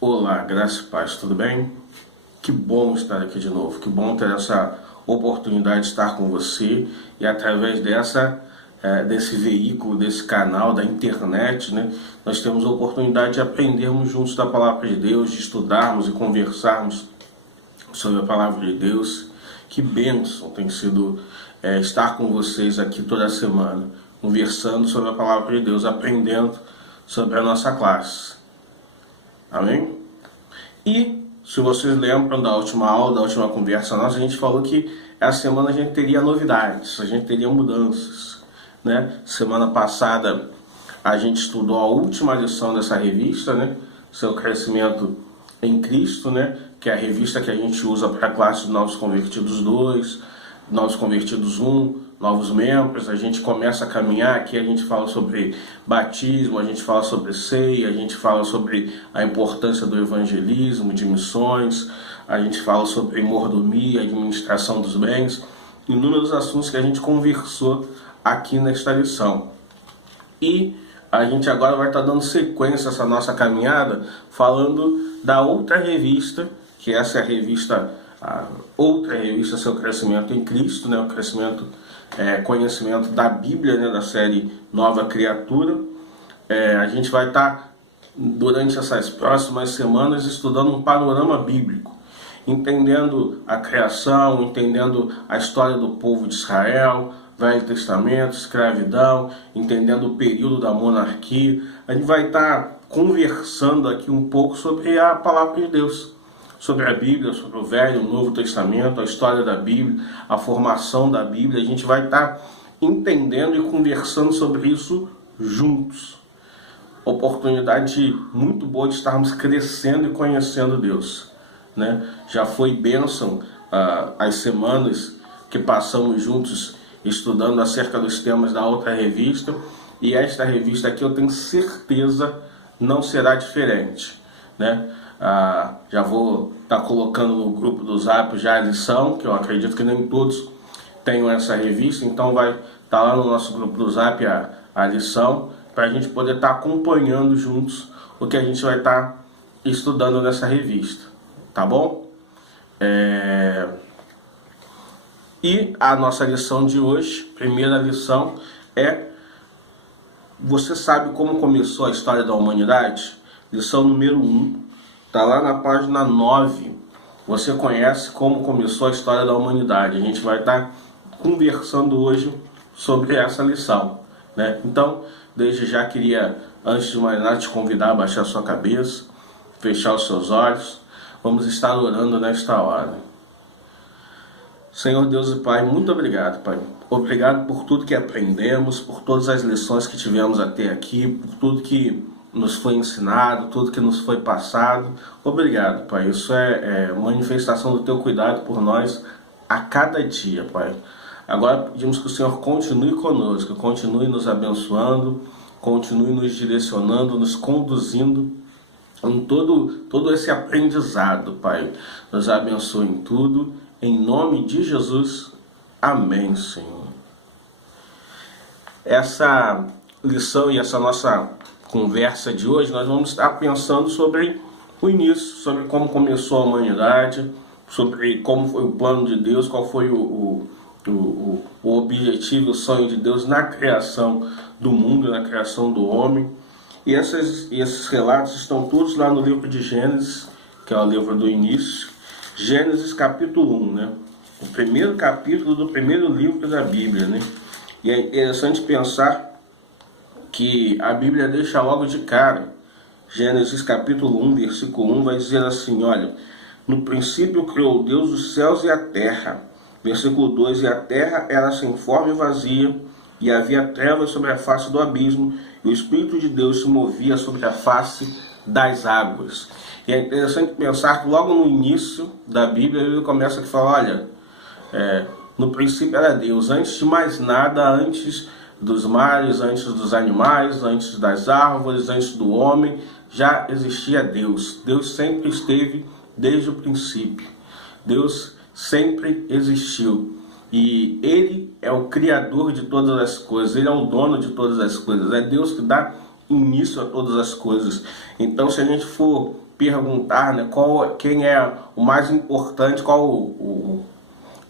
Olá, graça e paz, tudo bem? Que bom estar aqui de novo, que bom ter essa oportunidade de estar com você e através desse veículo, desse canal, da internet, né, nós temos a oportunidade de aprendermos juntos da Palavra de Deus, de estudarmos e conversarmos sobre a Palavra de Deus. Que bênção tem sido estar com vocês aqui toda semana, conversando sobre a Palavra de Deus, aprendendo sobre a nossa classe. Amém? E, se vocês lembram da última aula, da última conversa nossa, a gente falou que essa semana a gente teria novidades, a gente teria mudanças, né? Semana passada a gente estudou a última lição dessa revista, né? Seu Crescimento em Cristo, né? Que é a revista que a gente usa para a classe de Novos Convertidos 2, Novos Convertidos 1, novos membros. A gente começa a caminhar aqui, a gente fala sobre batismo, a gente fala sobre ceia, a gente fala sobre a importância do evangelismo, de missões, a gente fala sobre mordomia, administração dos bens, inúmeros assuntos que a gente conversou aqui nesta lição. E a gente agora vai estar dando sequência a essa nossa caminhada, falando da outra revista, que essa é a revista, a outra revista, Seu Crescimento em Cristo, né? O crescimento, conhecimento da Bíblia, né? Da série Nova Criatura. A gente vai estar, durante essas próximas semanas, estudando um panorama bíblico, entendendo a criação, entendendo a história do povo de Israel, Velho Testamento, escravidão, entendendo o período da monarquia. A gente vai estar conversando aqui um pouco sobre a Palavra de Deus, sobre a Bíblia, sobre o Velho e o Novo Testamento, a história da Bíblia, a formação da Bíblia. A gente vai estar entendendo e conversando sobre isso juntos. Oportunidade muito boa de estarmos crescendo e conhecendo Deus, né? Já foi bênção as semanas que passamos juntos estudando acerca dos temas da outra revista, e esta revista aqui eu tenho certeza não será diferente, né? Já vou estar colocando no grupo do Zap já a lição, que eu acredito que nem todos tenham essa revista, então vai estar lá no nosso grupo do Zap a lição, para a gente poder estar acompanhando juntos o que a gente vai estar estudando nessa revista, tá bom? E a nossa lição de hoje, primeira lição, você sabe como começou a história da humanidade? Lição número 1, está lá na página 9. Você conhece como começou a história da humanidade? A gente vai estar conversando hoje sobre essa lição, né? Então, desde já queria, antes de mais nada, te convidar a baixar a sua cabeça, fechar os seus olhos. Vamos estar orando nesta hora. Senhor Deus e Pai, muito obrigado, Pai. Obrigado por tudo que aprendemos, por todas as lições que tivemos até aqui, por tudo que nos foi ensinado, tudo que nos foi passado. Obrigado, Pai. Isso é manifestação do Teu cuidado por nós a cada dia, Pai. Agora pedimos que o Senhor continue conosco, continue nos abençoando, continue nos direcionando, nos conduzindo em todo esse aprendizado, Pai. Nos abençoe em tudo. Em nome de Jesus, amém, Senhor. Essa lição e essa nossa conversa de hoje, nós vamos estar pensando sobre o início, sobre como começou a humanidade, sobre como foi o plano de Deus, qual foi o objetivo, o sonho de Deus na criação do mundo, na criação do homem. E esses relatos estão todos lá no livro de Gênesis, que é o livro do início. Gênesis capítulo 1, né? O primeiro capítulo do primeiro livro da Bíblia, né? E é interessante pensar que a Bíblia deixa logo de cara. Gênesis capítulo 1, versículo 1 vai dizer assim, olha: no princípio criou Deus os céus e a terra. Versículo 2, e a terra era sem forma e vazia, e havia trevas sobre a face do abismo, e o Espírito de Deus se movia sobre a face das águas. E é interessante pensar que logo no início da Bíblia, ele começa a falar, olha, no princípio era Deus, antes de mais nada, antes dos mares, antes dos animais, antes das árvores, antes do homem, já existia Deus. Deus sempre esteve desde o princípio. Deus sempre existiu. E Ele é o Criador de todas as coisas, Ele é o dono de todas as coisas. É Deus que dá início a todas as coisas. Então, se a gente for perguntar, né, quem é o mais importante,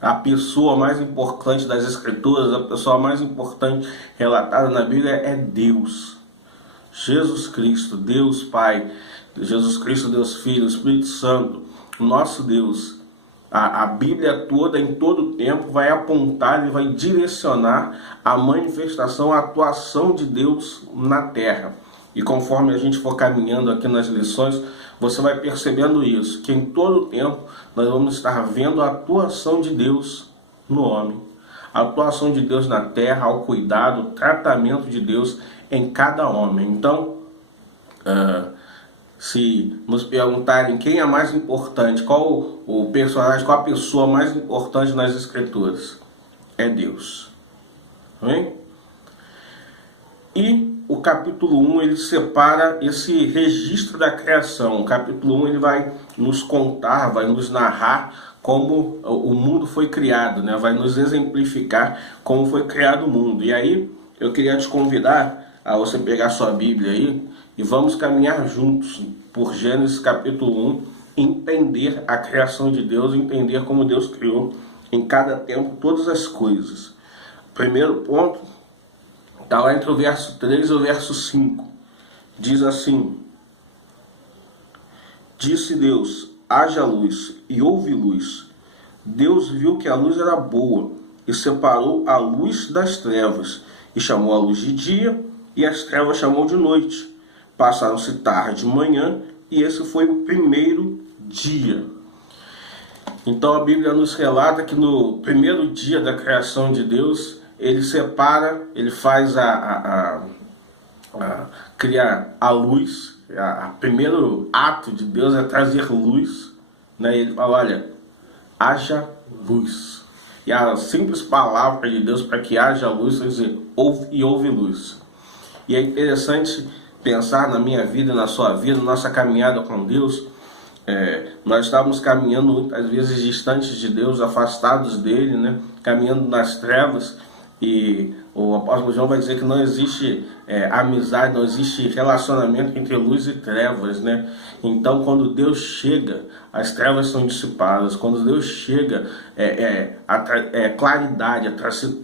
a pessoa mais importante das Escrituras, a pessoa mais importante relatada na Bíblia é Deus. Jesus Cristo, Deus Pai, Jesus Cristo, Deus Filho, Espírito Santo, nosso Deus. A Bíblia toda, em todo tempo, vai apontar e vai direcionar a manifestação, a atuação de Deus na terra. E conforme a gente for caminhando aqui nas lições, você vai percebendo isso, que em todo tempo nós vamos estar vendo a atuação de Deus no homem, a atuação de Deus na terra, ao cuidado, o tratamento de Deus em cada homem. Então, se nos perguntarem quem é mais importante, qual o personagem, qual a pessoa mais importante nas Escrituras, é Deus. Amém? E o capítulo 1, ele separa esse registro da criação. O capítulo 1, ele vai nos contar, vai nos narrar como o mundo foi criado, né? Vai nos exemplificar como foi criado o mundo. E aí, eu queria te convidar a você pegar sua Bíblia aí e vamos caminhar juntos por Gênesis capítulo 1, entender a criação de Deus, entender como Deus criou em cada tempo todas as coisas. Primeiro ponto, está lá entre o verso 3 e o verso 5. Diz assim: Disse Deus, haja luz, e houve luz. Deus viu que a luz era boa, e separou a luz das trevas, e chamou a luz de dia, e as trevas chamou de noite. Passaram-se tarde e manhã, e esse foi o primeiro dia. Então a Bíblia nos relata que no primeiro dia da criação de Deus, ele separa, ele faz criar a luz. O primeiro ato de Deus é trazer luz, né? Ele fala, olha, haja luz. E a simples palavra de Deus para que haja luz, quer dizer, houve luz. E é interessante pensar na minha vida, na sua vida, na nossa caminhada com Deus. Nós estávamos caminhando muitas vezes distantes de Deus, afastados dele, né? Caminhando nas trevas. E o apóstolo João vai dizer que não existe amizade, não existe relacionamento entre luz e trevas, né? Então, quando Deus chega, as trevas são dissipadas. Quando Deus chega, claridade,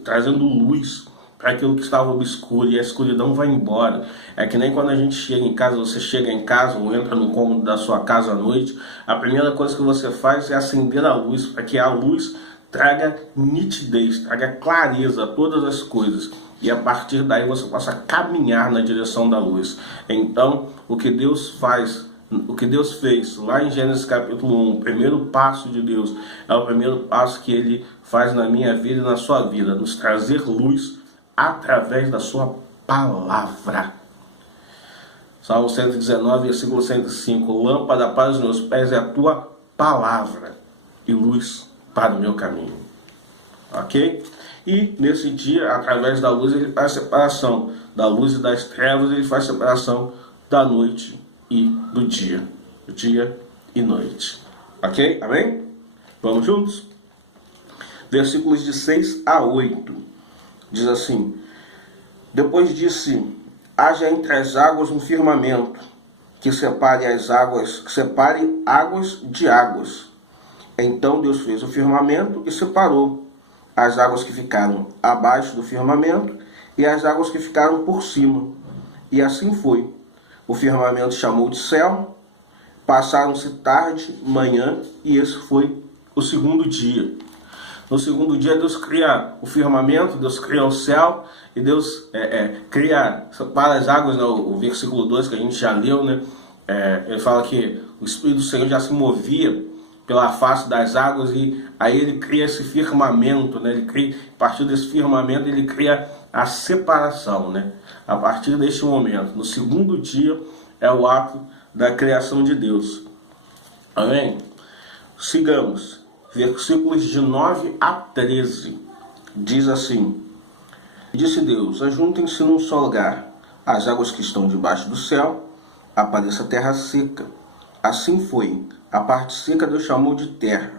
trazendo luz para aquilo que estava obscuro, e a escuridão vai embora. É que nem quando a gente chega em casa, você chega em casa ou entra no cômodo da sua casa à noite, a primeira coisa que você faz é acender a luz, para que a luz traga nitidez, traga clareza a todas as coisas, e a partir daí você possa caminhar na direção da luz. Então, o que Deus faz, o que Deus fez lá em Gênesis capítulo 1, o primeiro passo de Deus, é o primeiro passo que Ele faz na minha vida e na sua vida, nos trazer luz através da sua palavra. Salmo 119, versículo 105, lâmpada para os meus pés é a tua palavra, e luz para o meu caminho. Ok? E nesse dia, através da luz, ele faz separação da luz e das trevas, ele faz separação da noite e do dia. Dia e noite. Ok? Amém? Vamos juntos? Versículos de 6 a 8. Diz assim: Depois disse, haja entre as águas um firmamento, que separe águas de águas. Então Deus fez o firmamento e separou as águas que ficaram abaixo do firmamento e as águas que ficaram por cima. E assim foi. O firmamento chamou de céu, passaram-se tarde, manhã, e esse foi o segundo dia. No segundo dia Deus cria o firmamento, Deus cria o céu, e Deus separa as águas, né? O versículo 2 que a gente já leu, né? Ele fala que o Espírito do Senhor já se movia pela face das águas, e aí ele cria esse firmamento, né? A partir desse firmamento ele cria a separação, né? A partir deste momento, no segundo dia, é o ato da criação de Deus. Amém? Sigamos. Versículos de 9 a 13. Diz assim: Disse Deus, ajuntem-se num só lugar as águas que estão debaixo do céu, apareça a terra seca. Assim foi. A parte seca Deus chamou de terra,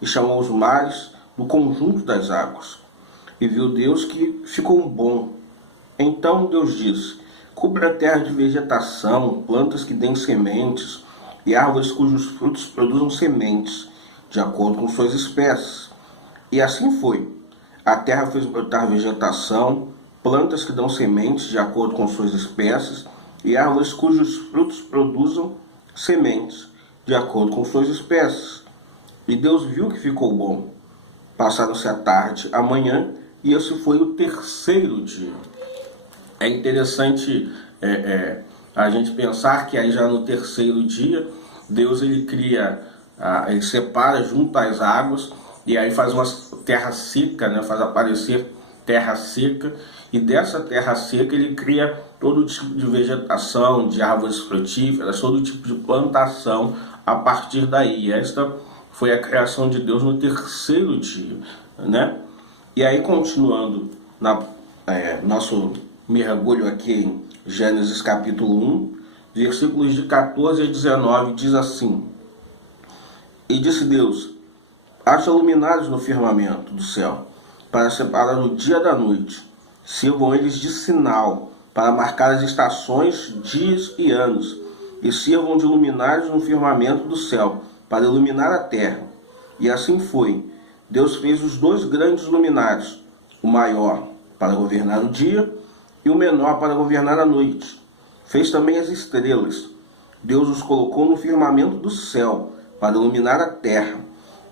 e chamou os mares do conjunto das águas. E viu Deus que ficou bom. Então Deus disse, Cubra a terra de vegetação, plantas que deem sementes e árvores cujos frutos produzam sementes, de acordo com suas espécies. E assim foi. A terra fez brotar vegetação, plantas que dão sementes, de acordo com suas espécies, e árvores cujos frutos produzam sementes, de acordo com suas espécies. E Deus viu que ficou bom. Passaram-se a tarde, a manhã, e esse foi o terceiro dia. É interessante a gente pensar que aí já no terceiro dia, Deus ele cria, ele separa junto às águas, e aí faz uma terra seca, né? Faz aparecer terra seca, e dessa terra seca ele cria todo tipo de vegetação, de árvores frutíferas, todo tipo de plantação a partir daí. Esta foi a criação de Deus no terceiro dia, né? E aí, continuando nosso mergulho aqui em Gênesis capítulo 1, versículos de 14 a 19, diz assim: E disse Deus: haja luminares no firmamento do céu, para separar o dia da noite. Sirvam eles de sinal, para marcar as estações, dias e anos. E sirvam de luminares no firmamento do céu, para iluminar a terra. E assim foi. Deus fez os dois grandes luminares, o maior para governar o dia e o menor para governar a noite. Fez também as estrelas. Deus os colocou no firmamento do céu, para iluminar a terra,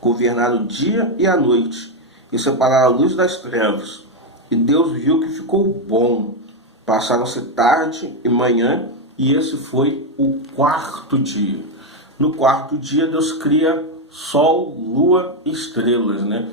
governar o dia e a noite, e separar a luz das trevas. E Deus viu que ficou bom. Passaram-se tarde e manhã, e esse foi o quarto dia. No quarto dia, Deus cria sol, lua e estrelas, né?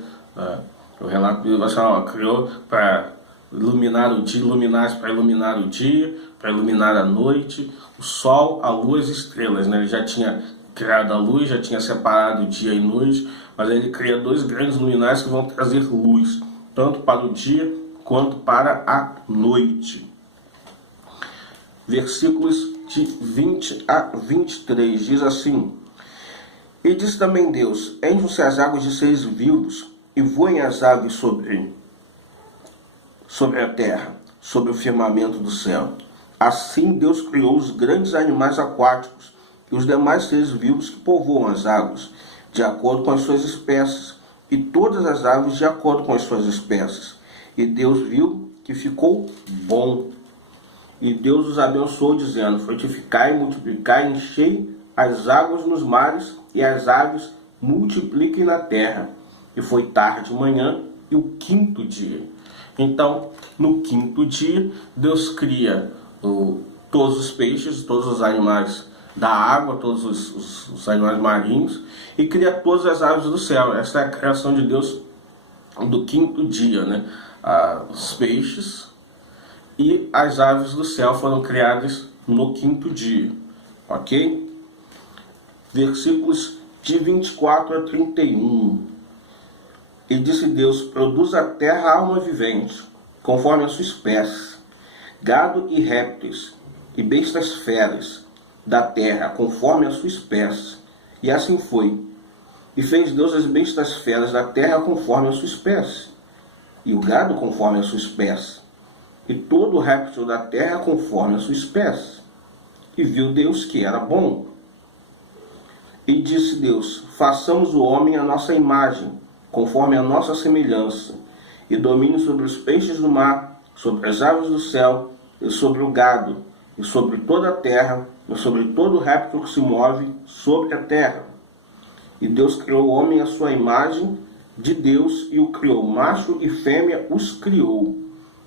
O relato bíblico criou para iluminar o dia, luminares para iluminar o dia, para iluminar a noite, o sol, a lua e as estrelas, né? Ele já tinha criado a luz, já tinha separado dia e noite, mas ele cria dois grandes luminares que vão trazer luz, tanto para o dia quanto para a noite. Versículos de 20 a 23 diz assim: E disse também Deus: encham-se as águas de seres vivos, e voem as aves sobre a terra, sobre o firmamento do céu. Assim Deus criou os grandes animais aquáticos e os demais seres vivos que povoam as águas, de acordo com as suas espécies, e todas as aves de acordo com as suas espécies. E Deus viu que ficou bom. E Deus os abençoou, dizendo: frutificai, multiplicai, enchei as águas nos mares, e as aves multipliquem na terra. E foi tarde, manhã, e o quinto dia. Então, no quinto dia, Deus cria todos os peixes, todos os animais da água, todos os animais marinhos, e cria todas as aves do céu. Essa é a criação de Deus do quinto dia, né? Os peixes e as aves do céu foram criadas no quinto dia, ok? Versículos de 24 a 31. E disse Deus: produz a terra alma vivente, conforme a sua espécie, gado e répteis, e bestas feras da terra, conforme a sua espécie. E assim foi. E fez Deus as bestas feras da terra conforme a sua espécie, e o gado conforme a sua espécie, e todo o réptil da terra conforme a sua espécie. E viu Deus que era bom. E disse Deus: façamos o homem à nossa imagem, conforme a nossa semelhança, e domine sobre os peixes do mar, sobre as aves do céu, e sobre o gado, e sobre toda a terra, e sobre todo o réptil que se move sobre a terra. E Deus criou o homem à sua imagem, de Deus, e o criou, macho e fêmea os criou.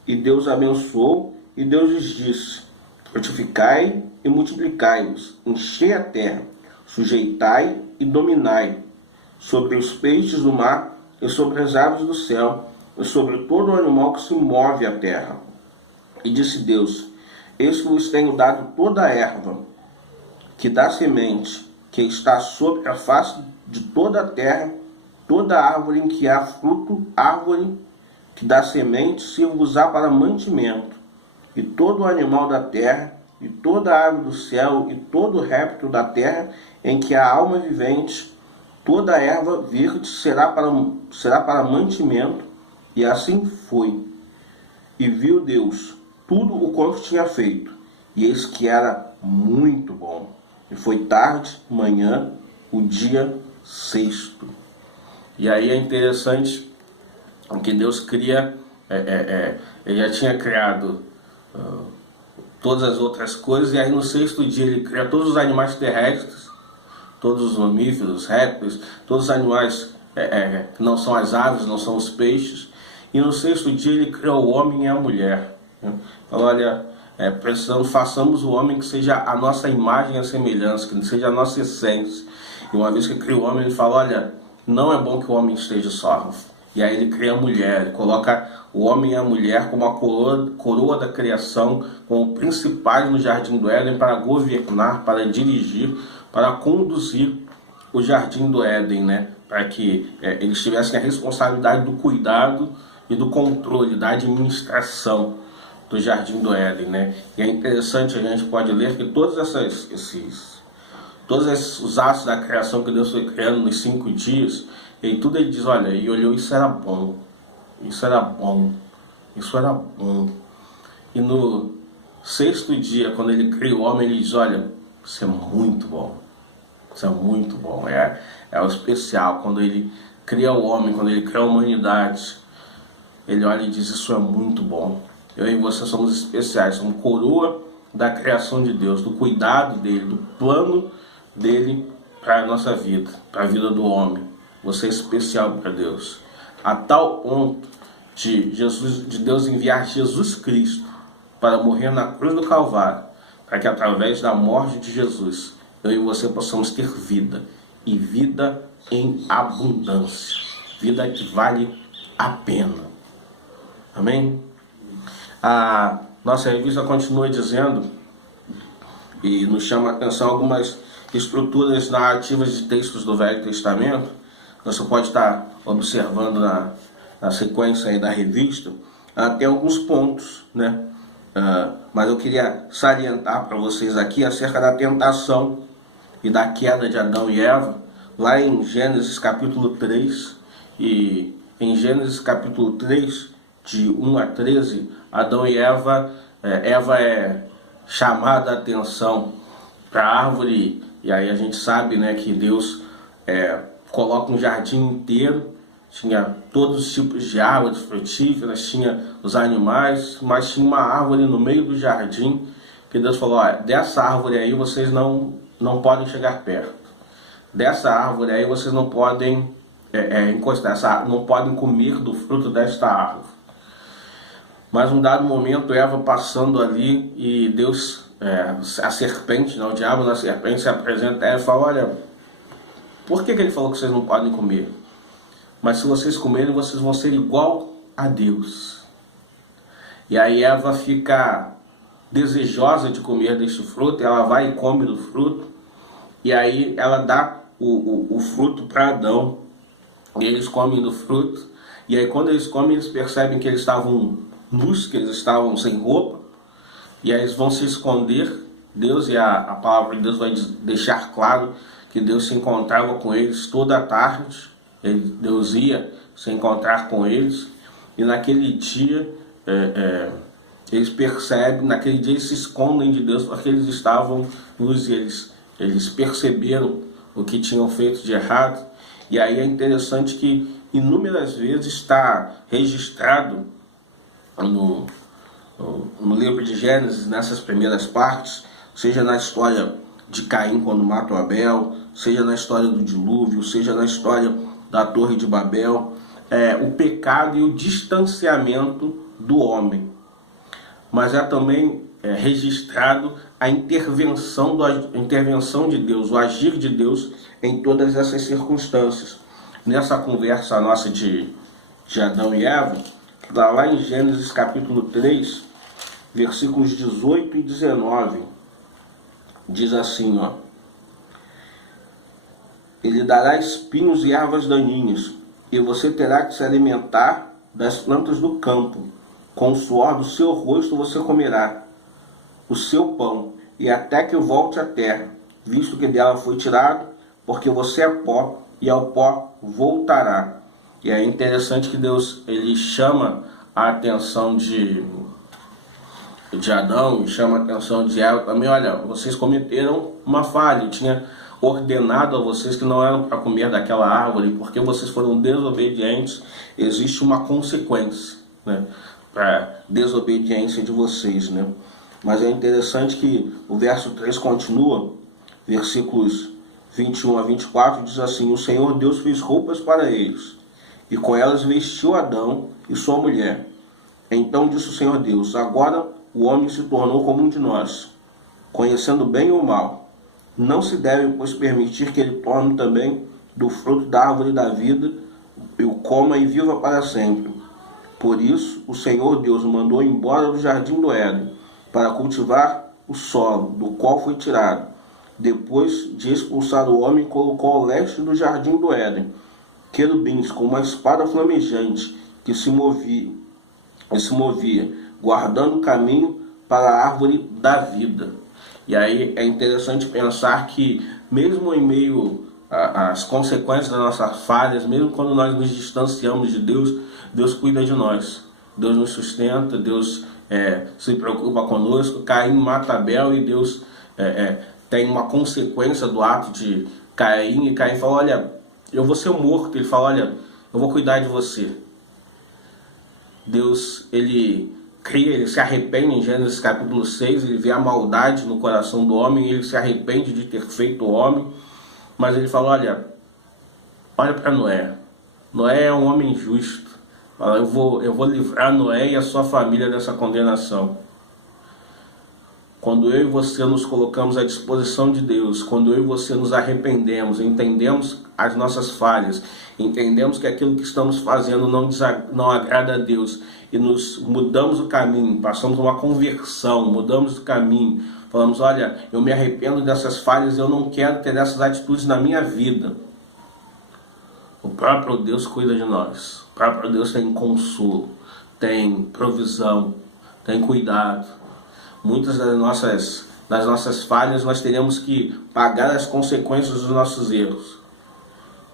E Deus abençoou, e Deus lhes disse: frutificai e multiplicai-vos, enchei a terra, sujeitai e dominai sobre os peixes do mar, e sobre as aves do céu, e sobre todo o animal que se move à terra. E disse Deus: eis que vos tenho dado toda a erva que dá semente, que está sobre a face de toda a terra, toda árvore em que há fruto, árvore que dá semente, sirva-vos-á para mantimento, e todo o animal da terra, e toda ave do céu, e todo réptil da terra, em que há alma vivente, toda erva verde será para mantimento. E assim foi. E viu Deus tudo o quanto tinha feito, e eis que era muito bom. E foi tarde, manhã, o dia sexto. E aí é interessante que Deus cria, ele já tinha criado todas as outras coisas, e aí no sexto dia ele cria todos os animais terrestres, todos os mamíferos, répteis, todos os animais que não são as aves, não são os peixes, e no sexto dia ele criou o homem e a mulher. Falou, olha, façamos o homem que seja a nossa imagem e a semelhança, que seja a nossa essência. E uma vez que cria o homem, ele fala, olha, não é bom que o homem esteja só. E aí ele cria a mulher, ele coloca o homem e a mulher como a coroa da criação, como principais no Jardim do Éden, para governar, para dirigir, para conduzir o Jardim do Éden, né? Para que eles tivessem a responsabilidade do cuidado e do controle, da administração do Jardim do Éden, né? E é interessante, a gente pode ler que todos os atos da criação que Deus foi criando nos 5 dias, e tudo ele diz, olha, e olhou, isso era bom, isso era bom, isso era bom. E no sexto dia, quando ele cria o homem, ele diz, olha, isso é muito bom, isso é muito bom. É o especial, quando ele cria o homem, quando ele cria a humanidade, ele olha e diz, isso é muito bom. Eu e você somos especiais, somos coroa da criação de Deus, do cuidado dele, do plano dele para a nossa vida, para a vida do homem. Você é especial para Deus. A tal ponto de Deus enviar Jesus Cristo para morrer na cruz do Calvário, para que através da morte de Jesus, eu e você possamos ter vida, e vida em abundância, vida que vale a pena. Amém? A nossa revista continua dizendo, e nos chama a atenção algumas estruturas narrativas de textos do Velho Testamento. Você pode estar observando na sequência aí da revista, tem alguns pontos, né? Mas eu queria salientar para vocês aqui acerca da tentação e da queda de Adão e Eva, lá em Gênesis capítulo 3, e em Gênesis capítulo 3, de 1 a 13, Adão e Eva é chamada a atenção para a árvore, e aí a gente sabe, né, que Deus coloca um jardim inteiro, tinha todos os tipos de árvores frutíferas, tinha os animais, mas tinha uma árvore no meio do jardim, que Deus falou, olha, dessa árvore aí vocês não podem chegar perto, dessa árvore aí vocês não podem encostar, não podem comer do fruto desta árvore. Mas um dado momento, Eva passando ali, e Deus, a serpente, não, o diabo na serpente se apresenta a Eva e fala, olha, por que ele falou que vocês não podem comer? Mas se vocês comerem, vocês vão ser igual a Deus. E aí Eva fica desejosa de comer deste fruto, ela vai e come do fruto, e aí ela dá o fruto para Adão, e eles comem do fruto, e aí quando eles comem, eles percebem que eles estavam nus, que eles estavam sem roupa, e aí eles vão se esconder. Deus, e a palavra de Deus vai deixar claro que Deus se encontrava com eles toda a tarde, Deus ia se encontrar com eles, e naquele dia eles percebem, naquele dia eles se escondem de Deus porque eles estavam nus, e eles perceberam o que tinham feito de errado. E aí é interessante que inúmeras vezes está registrado no livro de Gênesis, nessas primeiras partes, seja na história de Caim quando mata o Abel, seja na história do dilúvio, seja na história da Torre de Babel, o pecado e o distanciamento do homem. Mas também registrado a intervenção de Deus, o agir de Deus em todas essas circunstâncias. Nessa conversa nossa de Adão e Eva, lá em Gênesis capítulo 3, versículos 18 e 19, diz assim, ó: Ele dará espinhos e ervas daninhas, e você terá que se alimentar das plantas do campo. Com o suor do seu rosto você comerá o seu pão, e até que volte à terra, visto que dela foi tirado, porque você é pó, e ao pó voltará. E é interessante que Deus, ele chama a atenção de de Adão e chama a atenção de Eva também. Olha, vocês cometeram uma falha. Eu tinha ordenado a vocês que não eram para comer daquela árvore, porque vocês foram desobedientes. Existe uma consequência, né, para a desobediência de vocês, né? Mas é interessante que o verso 3 continua, versículos 21 a 24, diz assim: o Senhor Deus fez roupas para eles, e com elas vestiu Adão e sua mulher. Então disse o Senhor Deus: agora o homem se tornou como um de nós, conhecendo o bem e o mal. Não se deve, pois, permitir que ele tome também do fruto da árvore da vida, e o coma e viva para sempre. Por isso, o Senhor Deus o mandou embora do jardim do Éden, para cultivar o solo, do qual foi tirado. Depois de expulsar o homem, colocou ao leste do jardim do Éden querubins com uma espada flamejante que se movia, guardando o caminho para a árvore da vida. E aí é interessante pensar que, mesmo em meio às consequências das nossas falhas, mesmo quando nós nos distanciamos de Deus, Deus cuida de nós. Deus nos sustenta, Deus se preocupa conosco. Caim mata Abel e Deus tem uma consequência do ato de Caim. E Caim fala: olha, eu vou ser morto. Ele fala: olha, eu vou cuidar de você. Deus, ele se arrepende em Gênesis capítulo 6, ele vê a maldade no coração do homem, ele se arrepende de ter feito o homem, mas ele fala: olha para Noé. Noé é um homem justo. Fala: eu vou livrar Noé e a sua família dessa condenação. Quando eu e você nos colocamos à disposição de Deus, quando eu e você nos arrependemos, entendemos as nossas falhas, entendemos que aquilo que estamos fazendo não agrada a Deus e nos mudamos o caminho, passamos uma conversão, mudamos o caminho, falamos: olha, eu me arrependo dessas falhas, eu não quero ter essas atitudes na minha vida. O próprio Deus cuida de nós, o próprio Deus tem consolo, tem provisão, tem cuidado. Muitas das nossas falhas nós teremos que pagar as consequências dos nossos erros,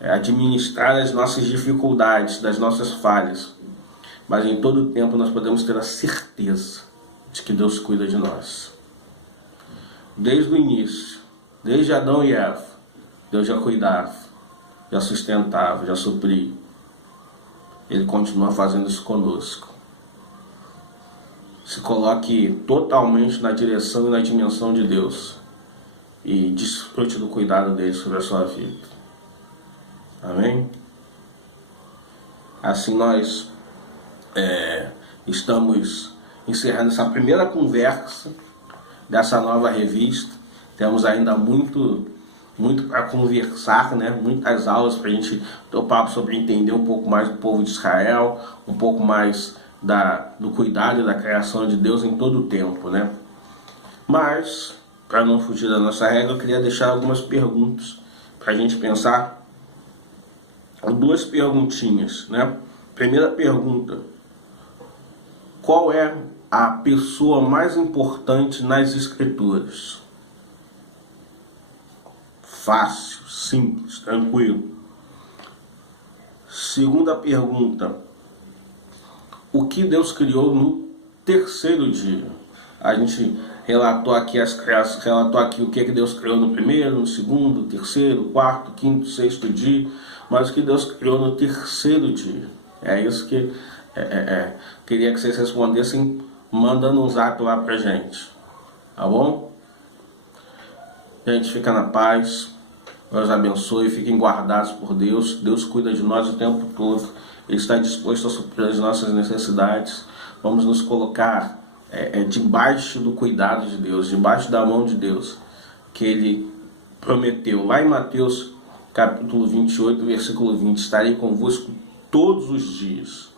administrar as nossas dificuldades, das nossas falhas. Mas em todo o tempo nós podemos ter a certeza de que Deus cuida de nós. Desde o início, desde Adão e Eva, Deus já cuidava, já sustentava, já supria. Ele continua fazendo isso conosco. Se coloque totalmente na direção e na dimensão de Deus e desfrute do cuidado dele sobre a sua vida. Amém? Assim nós estamos encerrando essa primeira conversa dessa nova revista. Temos ainda muito para conversar, né? Muitas aulas para a gente topar sobre entender um pouco mais do povo de Israel, um pouco mais do cuidado e da criação de Deus em todo o tempo, né? Mas, para não fugir da nossa regra, eu queria deixar algumas perguntas para a gente pensar. Duas perguntinhas, né? Primeira pergunta: qual é a pessoa mais importante nas Escrituras? Fácil, simples, tranquilo. Segunda pergunta: o que Deus criou no terceiro dia? A gente relatou aqui o que Deus criou no primeiro, no segundo, terceiro, quarto, quinto, sexto dia, mas o que Deus criou no terceiro dia? É isso que queria que vocês respondessem mandando um zap lá pra gente, tá bom? Gente, fica na paz, Deus abençoe, fiquem guardados por Deus. Deus cuida de nós o tempo todo, Ele está disposto a suprir as nossas necessidades. Vamos nos colocar debaixo do cuidado de Deus, debaixo da mão de Deus, que Ele prometeu lá em Mateus capítulo 28, versículo 20: estarei convosco todos os dias,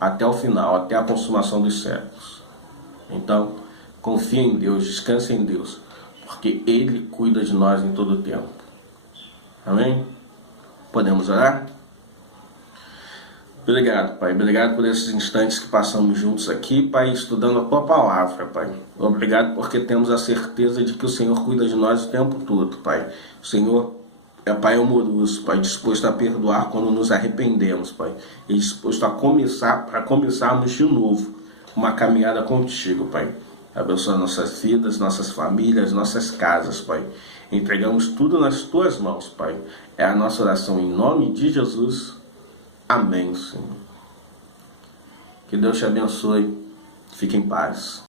até o final, até a consumação dos séculos. Então, confie em Deus, descanse em Deus, porque Ele cuida de nós em todo o tempo. Amém? Podemos orar? Obrigado, Pai. Obrigado por esses instantes que passamos juntos aqui, Pai, estudando a Tua Palavra, Pai. Obrigado porque temos a certeza de que o Senhor cuida de nós o tempo todo, Pai. O Senhor é Pai amoroso, Pai, disposto a perdoar quando nos arrependemos, Pai. E disposto a começarmos de novo uma caminhada contigo, Pai. Abençoa nossas vidas, nossas famílias, nossas casas, Pai. Entregamos tudo nas Tuas mãos, Pai. É a nossa oração em nome de Jesus. Amém, Senhor. Que Deus te abençoe. Fique em paz.